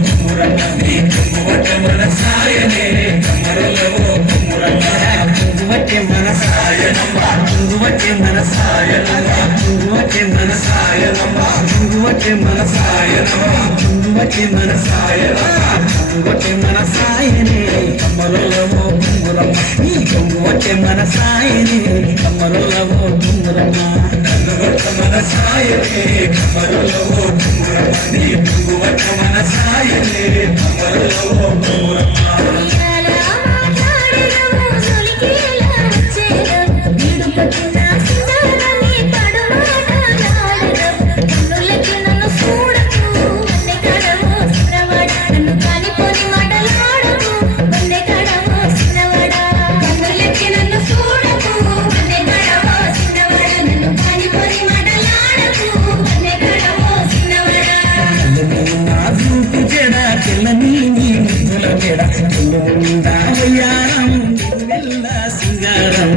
కుమ్మురమ్మ నీ కుంగువట్టే మన సాయనే కమ్మరులవో కుమ్మురమ్మ కుంగువట్టే మన సాయనమ్మ కుంగువట్టే మన సాయనమ్మ కుంగువట్టే మన సాయనమ్మ కుంగువట్టే మన సాయనమ్మ కుంగువట్టే మన సాయనమ్మ కుంగువట్టే మన సాయనే కమ్మరులవో కుమ్మురమ్మ నీ కుంగువట్టే మన సాయనే కమ్మరులవో కుమ్మురమ్మ కుంగువట్టే మన సాయనే కమ్మరులవో కుమ్మురమ్మ నీ కుంగువట్టే మన సాయనే కమ్మరులవో కుమ్మురమ్మ సింగారం